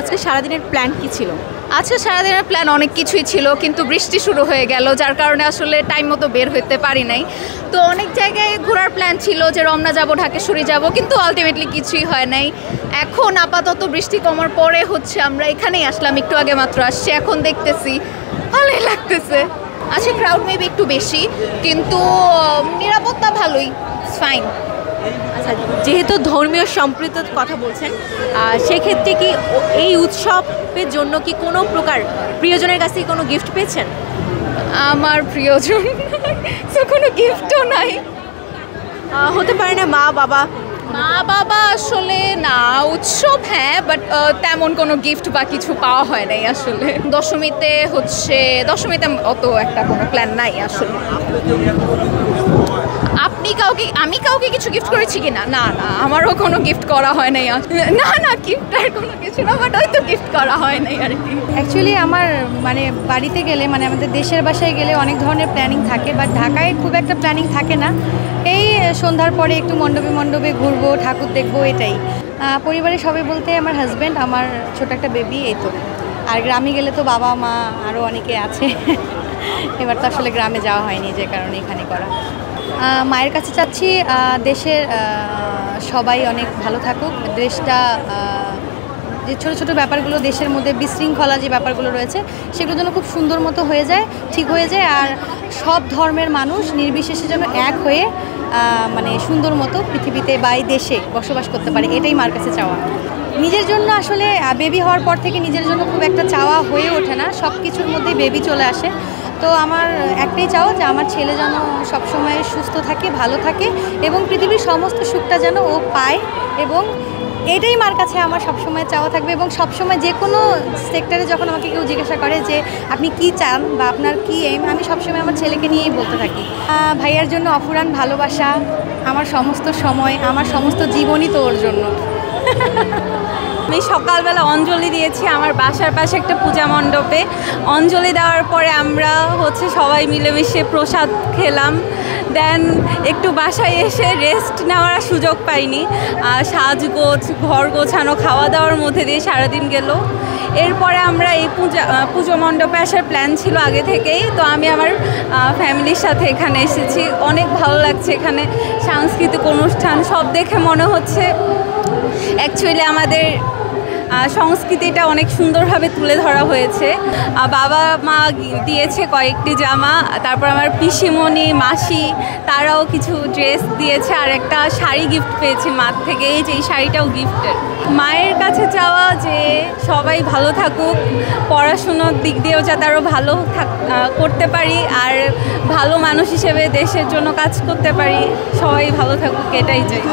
আজকে সারাদিনের প্ল্যান কি ছিল? আজকে সারাদিনের প্ল্যান অনেক কিছুই ছিল, কিন্তু বৃষ্টি শুরু হয়ে গেল, যার কারণে আসলে টাইম মতো বের হতে পারি নাই। তো অনেক জায়গায় ঘোরার প্ল্যান ছিল যে রমনা যাব, ঢাকেশ্বরী যাব, কিন্তু আলটিমেটলি কিছুই হয় নাই। এখন আপাতত বৃষ্টি কমার পরে আমরা এখানেই আসলাম, একটু আগে মাত্র আসছি। এখন দেখতেছি ভালোই লাগতেছে। আজকে ক্রাউড মেবি একটু বেশি, কিন্তু নিরাপত্তা ভালোই, ফাইন। আচ্ছা, যেহেতু ধর্মীয় সম্প্রীতির কথা বলছেন, সেক্ষেত্রে কি এই উৎসবের জন্য কি কোনো প্রকার প্রিয়জনের কাছে কোনো গিফট পেয়েছেন? আমার প্রিয়জন তো কোনো গিফটও নাই। হতে পারে না মা বাবা? মা বাবা আসলে না, উৎসব হ্যাঁ, বাট তেমন কোনো গিফট বা কিছু পাওয়া হয় নাই আসলে। দশমীতে অত একটা কোনো প্ল্যান নাই আসলে। আমি কাউকে কিছু গিফট করেছি কি না? না না, আমারও কোনো গিফট করা হয় নাই। না না, গিফটের কোনো কিছু না, বাট হয়তো গিফট করা হয় নাই আর কি। অ্যাকচুয়ালি আমার বাড়িতে গেলে আমাদের দেশের বাসায় গেলে অনেক ধরনের প্ল্যানিং থাকে, বাট ঢাকায় খুব একটা প্ল্যানিং থাকে না। এই সন্ধ্যার পরে একটু মণ্ডপে ঘুরবো, ঠাকুর দেখবো, এটাই। পরিবারে সবাই বলতে আমার হাজব্যান্ড, আমার ছোট একটা বেবি, এই তো। আর গ্রামে গেলে তো বাবা মা আরও অনেকে আছে। এবার তো আসলে গ্রামে যাওয়া হয়নি, যে কারণে এখানে করা। মায়ের কাছে চাচ্ছি দেশের সবাই অনেক ভালো থাকুক, দেশটা যে ছোটো ছোটো ব্যাপারগুলো দেশের মধ্যে বিশৃঙ্খলা যে ব্যাপারগুলো রয়েছে সেগুলো যেন খুব সুন্দর মতো হয়ে যায়, ঠিক হয়ে যায়। আর সব ধর্মের মানুষ নির্বিশেষে যেন এক হয়ে সুন্দর মতো পৃথিবীতে বা এই দেশে বসবাস করতে পারে, এটাই মার কাছে চাওয়া। নিজের জন্য আসলে বেবি হওয়ার পর থেকে নিজের জন্য খুব একটা চাওয়া হয়ে ওঠে না, সব কিছুর মধ্যেই বেবি চলে আসে। তো আমার একটাই চাওয়া যে আমার ছেলে যেন সবসময় সুস্থ থাকে, ভালো থাকে, এবং পৃথিবীর সমস্ত সুখটা যেন ও পায়, এবং এটাই মার কাছে আমার সবসময় চাওয়া থাকবে। এবং সবসময় যে কোনো সেক্টরে যখন আমাকে কেউ জিজ্ঞাসা করে যে আপনি কি চান বা আপনার কি এইম, আমি সবসময় আমার ছেলেকে নিয়েই বলতে থাকি। ভাইয়ার জন্য অফুরান ভালোবাসা, আমার সমস্ত সময়, আমার সমস্ত জীবনই তো ওর জন্য। আমি সকালবেলা অঞ্জলি দিয়েছি আমার বাসার পাশে একটা পূজা মণ্ডপে। অঞ্জলি দেওয়ার পরে আমরা সবাই মিলেমিশে প্রসাদ খেলাম। দেন একটু বাসায় এসে রেস্ট নেওয়ার সুযোগ পাইনি। সাজগোজ, ঘর গোছানো, খাওয়া দাওয়ার মধ্যে দিয়ে সারাদিন গেল। এরপরে আমরা এই পুজো মণ্ডপে আসার প্ল্যান ছিল আগে থেকেই। তো আমি আমার ফ্যামিলির সাথে এখানে এসেছি, অনেক ভালো লাগছে। এখানে সাংস্কৃতিক অনুষ্ঠান সব দেখে মনে হচ্ছে অ্যাকচুয়ালি আমাদের সংস্কৃতিটা অনেক সুন্দরভাবে তুলে ধরা হয়েছে। বাবা মা দিয়েছে কয়েকটি জামা, তারপর আমার পিসিমণি, মাসি, তারাও কিছু ড্রেস দিয়েছে, আর একটা শাড়ি গিফট পেয়েছি মার থেকে। এই যে এই শাড়িটাও গিফটের। মায়ের কাছে চাওয়া যে সবাই ভালো থাকুক, পড়াশুনোর দিক দিয়েও যাতে আরও ভালো করতে পারি, আর ভালো মানুষ হিসেবে দেশের জন্য কাজ করতে পারি, সবাই ভালো থাকুক, এটাই চাই।